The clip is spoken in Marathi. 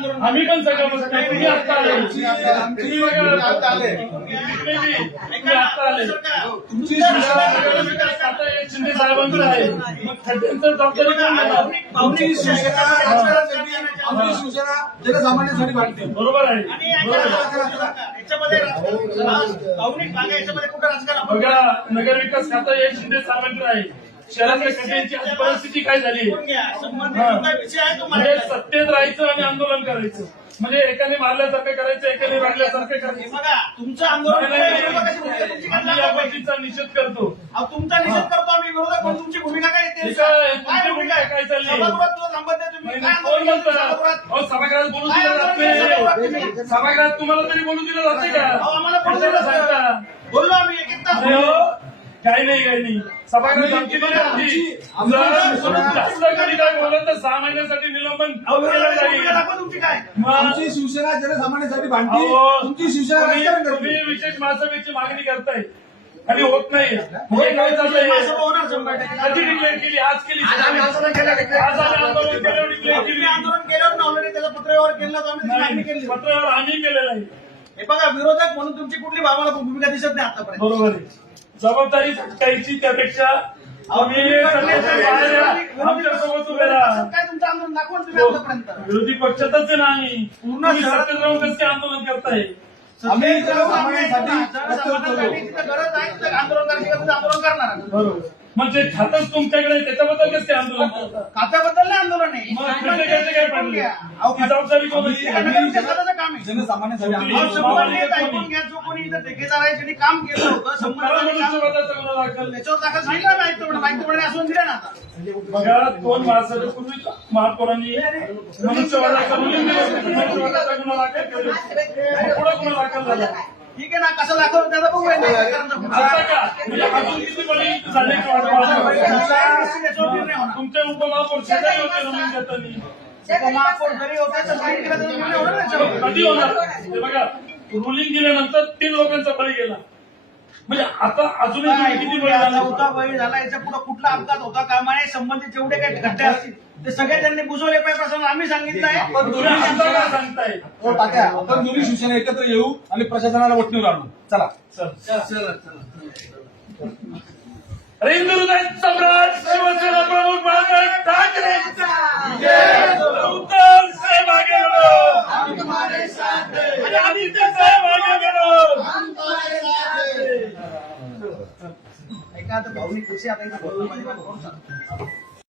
आंदोलन आम्ही पण सगळं तुम्ही आता आले तुम्ही आता आले तुमची आता शिंदे साहेबांकडे आहे मग खड्ड्यांचं जबाबदारी कोण घेणार? आमची शिवसेना जनसामान्यांसाठी बांधते. बरोबर आहे याच्यामध्ये भावनिक भाग आहे, याच्यामध्ये कुठं राजकारण बघा नगरविकास खातं हे शिंदे साहेबांकडे आहे. शहरातल्या खड्ड्यांची आज परिस्थिती काय झाली विषय आहे तो म्हणजे सत्तेत राहायचं आणि आंदोलन करायचं म्हणजे एकाने मारल्यासारखं करायचं एकाने मारल्यासारखं करायचं. बघा तुमचं आंदोलन तुमची काय आम्ही या गोष्टीचा निषेध करतो. तुमचा निषेध करतो आम्ही विरोधक, पण तुमची भूमिका काय येते? ठीक आहे, तुमची भूमिका काय चालली? सभागृहात तुला थांबत नाही तुम्ही. नाही, काय नाही, कोण आंदोलन म्हणतं? केलं सभागृहात? अहो, सभागृहात बोलू दिलं जात नाही. सभागृहात तुम्हाला तरी बोलू दिलं जाते का? अहो, आम्हाला बोलू दिलं कशाला सांगता? बोललो आम्ही एक एक तास अरे हो, काही नाही सभागृहात आमची दिली होती. जर जास्त कधी काय बोलत तर 6 महिन्यासाठी निलंबन केलं जाईल. दाखवा तुमची काय. मग आमची शिवसेना जनसामान्यांसाठी भांडते. अहो, तुमची शिवसेना राजकारण करते. तुम्ही विशेष महासभेची मागणी करताय आणि होत नाही म्हणजे काय चाललंय? महासभा होणार 100%. कधी डिक्लेअर केली? आज केली. आज आम्ही आंदोलन केलं. आज आम्ही आंदोलन केल्यावर डिक्लेअर केली. तुम्ही आंदोलन केल्यावर ना ऑलरेडी त्याचा पत्रव्यवहार केला तर आम्ही त्याची मागणी केली. नाही, पत्रावर आम्ही केलेलं आहे. हे बघा विरोधक म्हणून तुमची कुठली भावना भूमिका दिसत नाही आतापर्यंत. बरोबर आहे. जबाबदारी घ्यायची त्यापेक्षा आम्ही आमच्यासोबत उभे राहा. काय तुमचं आंदोलन दाखवा ना तुम्ही आतापर्यंत. विरोधी पक्षातच आहे ना आम्ही. पूर्ण तुम्ही शहरात- सत्तेत राहून कसं काय आंदोलन करताय? आम्ही जनसामान्यांसाठी जनसामान्यांसाठी जिथं गरज आहे तिथं आंदोलन करायची गरज आहे, आंदोलन करणार. बरोबर म्हणजे खातच तुमच्याकडे आहे, त्याच्याबद्दल कसं काय आंदोलन करतात? खात्याबद्दल नाही आंदोलन आहे. मग खड्डे काय पडले? अहो, ती जबाबदारी कोणाची? हे नगरच्या स्वतःचं काम आहे. जनसामान्यांसाठी तुम्ही- अहो, आंदोलन. शंभर नीट ऐकून घ्या. जो कोणी इथं ठेकेदार आहे त्यांनी काम केलं होतं 100 मला जणांनी काम- मनुष्यवधाचा गुन्हा दाखल. त्याच्यावर दाखल सांगितलं ना आयुक्तपणे असं दिलं ना आता. बघा 2 महासभेपूर्वी महापौरांनी मनुष्यवधाचा मनुष्यवधाचा गुन्हा दाखल केला. पुढे गुन्हा दाखल झाला. ठीक आहे ना, कसं दाखवलं त्याचा बघूया ना. आता का म्हणजे अजून किती बळी झाले की वाटत त्याच्यावर निर्णय होणार. तुमचे उपमहापौर शेजारी होते नवीन देताना महापौर जरी होते तर निर्णय होणार ना त्याच्यावर. कधी होणार हे बघा रुलिंग दिल्यानंतर 3 लोकांचा बळी गेला म्हणजे आता अजूनही तुम्ही किती बळी झाला होता बळी झाला, याच्या पुढे कुठला अपघात होता कामाने संबंधित जेवढे काही घटना असतील ते सगळे त्यांनी बुजवले पाहिजे असं आम्ही सांगितलं आहे. तुम्ही आता काय सांगताय? हो, तात्या, आपण दोन्ही शिवसेना एकत्र येऊ आणि प्रशासनाला वटणीवर आणू. चला. हिंदुहृदय सम्राट शिवसेना प्रमुख बाळासाहेब ठाकरेंचा उत्तर साहेब आगे बढ़ो आणि आदित्य साहेब आगे बढ़ो. एका आता भावनिक विषय आता इथं बोलणं माझ्या